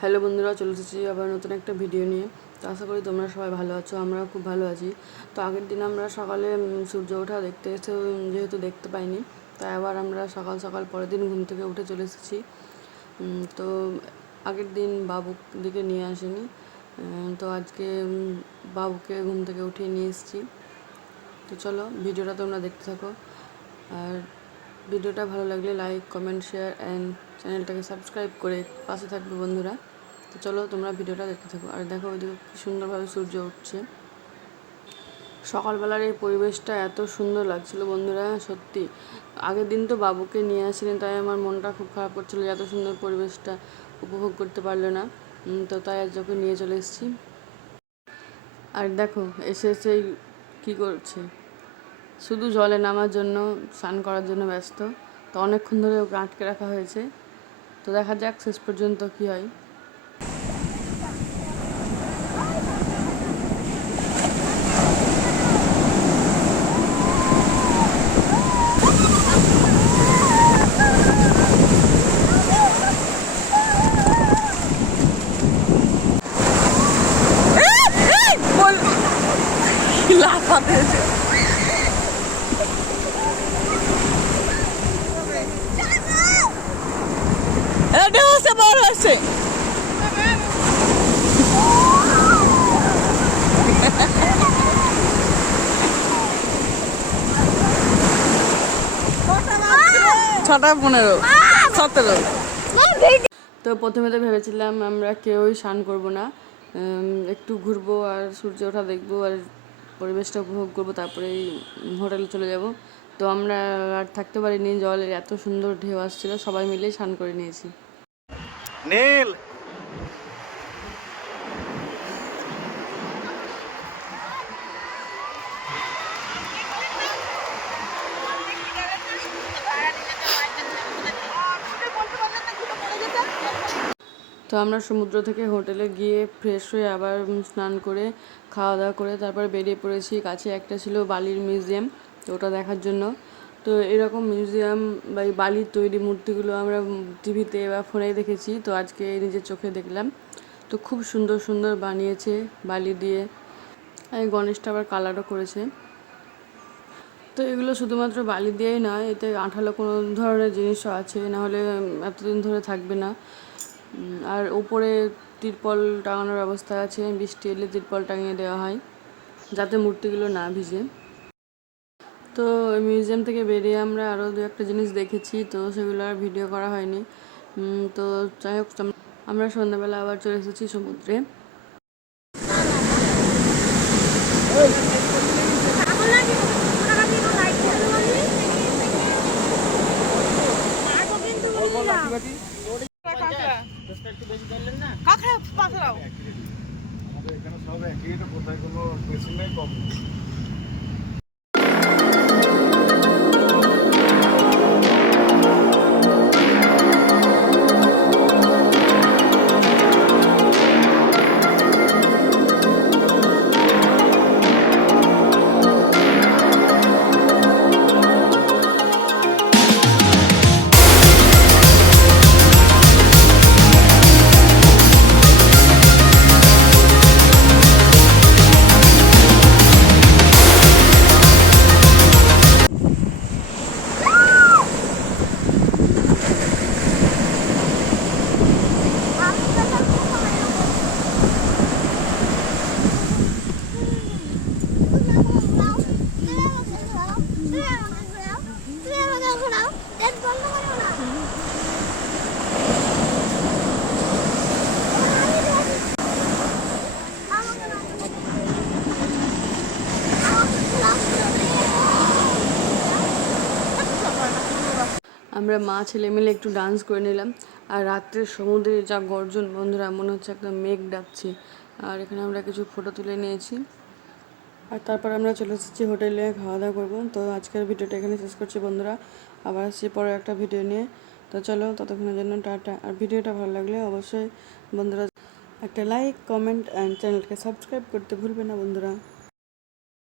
Hello বন্ধুরা, চলে এসেছি আবার নতুন একটা ভিডিও নিয়ে। তো আশা করি তোমরা সবাই ভালো আছো, আমরাও খুব ভালো আছি। তো আগের দিন আমরা সকালে সূর্য ওঠা দেখতে এসে যেহেতু দেখতে পাইনি, তাই আবার আমরা সকাল সকাল পরের দিন ঘুম থেকে উঠে চলে এসেছি। তো আগের দিন বাবুর দিকে নিয়ে আসেনি, তো আজকে বাবুকে ঘুম থেকে উঠিয়ে নিয়ে এসেছি। তো চলো ভিডিওটা তোমরা দেখতে থাকো, আর ভিডিওটা ভালো লাগলে লাইক, কমেন্ট, শেয়ার অ্যান্ড চ্যানেলটাকে সাবস্ক্রাইব করে পাশে থাকবে বন্ধুরা। তো চলো তোমরা ভিডিওটা দেখতে থাকো। আর দেখো ওইদিকে কী সুন্দরভাবে সূর্য উঠছে। সকালবেলার এই পরিবেশটা এত সুন্দর লাগছিল বন্ধুরা, সত্যি। আগের দিন তো বাবুকে নিয়ে আসিনি, তাই আমার মনটা খুব খারাপ করছিলো যে এত সুন্দর পরিবেশটা উপভোগ করতে পারলো না। তো তাই আজ যখন নিয়ে চলে এসেছি। আর দেখো এসে এসেই কী করছে, শুধু জলে নামার জন্য, স্নান করার জন্য ব্যস্ত। তো অনেকক্ষণ ধরে ওকে আটকে রাখা হয়েছে। তো দেখা যাক শেষ পর্যন্ত কী হয়। বড় আছে ছটা 15, 17। তো প্রথমে তো ভেবেছিলাম আমরা কেউই স্নান করবো না, একটু ঘুরবো আর সূর্য ওঠা দেখবো আর পরিবেশটা উপভোগ করবো, তারপরেই হোটেলে চলে যাব। তো আমরা আর থাকতে পারিনি, জলের এত সুন্দর ঢেউ আসছিল, সবাই মিলেই স্নান করে নিয়েছি। নীল তো আমরা সমুদ্র থেকে হোটেলে গিয়ে ফ্রেশ হয়ে আবার স্নান করে খাওয়া দাওয়া করে তারপরে বেরিয়ে পড়েছি। কাছে একটা ছিল বালির মিউজিয়াম, তো ওটা দেখার জন্য। তো এরকম মিউজিয়াম বা এই বালির তৈরি মূর্তিগুলো আমরা টিভিতে বা ফোনেই দেখেছি, তো আজকে নিজের চোখে দেখলাম। তো খুব সুন্দর সুন্দর বানিয়েছে বালি দিয়ে, এই গণেশটা আবার কালারও করেছে। তো এগুলো শুধুমাত্র বালি দিয়েই নয়, এতে আঠালো কোনো ধরনের জিনিসও আছে, নাহলে এতদিন ধরে থাকবে না। আর উপরে তিরপল টাঙানোর ব্যবস্থা আছে, বৃষ্টি এলে তিরপল টাঙিয়ে দেওয়া হয় যাতে মূর্তিগুলো না ভিজে। তো মিউজিয়াম থেকে বেরিয়ে আমরা আরও দু একটা জিনিস দেখেছি, তো সেগুলো আর ভিডিও করা হয়নি। তো যাই হোক, আমরা সন্ধ্যাবেলা আবার চলে এসেছি সমুদ্রে। আমাদের এখানে সব একই, কোথায় কোনো বেশি নেই কম। আমরা মা ছেলে মিলে একটু ডান্স করে নিলাম। আর রাত্রে সমুদ্রের যা গর্জন বন্ধুরা, মনে হচ্ছে একদম মেঘ ডাকছে। আর এখানে আমরা কিছু ফটো তুলে নিয়েছি, আর তারপর আমরা চলে এসেছি হোটেলে খাওয়া দাওয়া করবো। তো আজকের ভিডিওটা এখানে শেষ করছি বন্ধুরা, আবার আসছি পরে একটা ভিডিও নিয়ে। তো চলো ততক্ষণের জন্য টাটা। আর ভিডিওটা ভালো লাগলে অবশ্যই বন্ধুরা একটা লাইক, কমেন্ট অ্যান্ড চ্যানেলকে সাবস্ক্রাইব করতে ভুলবে না বন্ধুরা।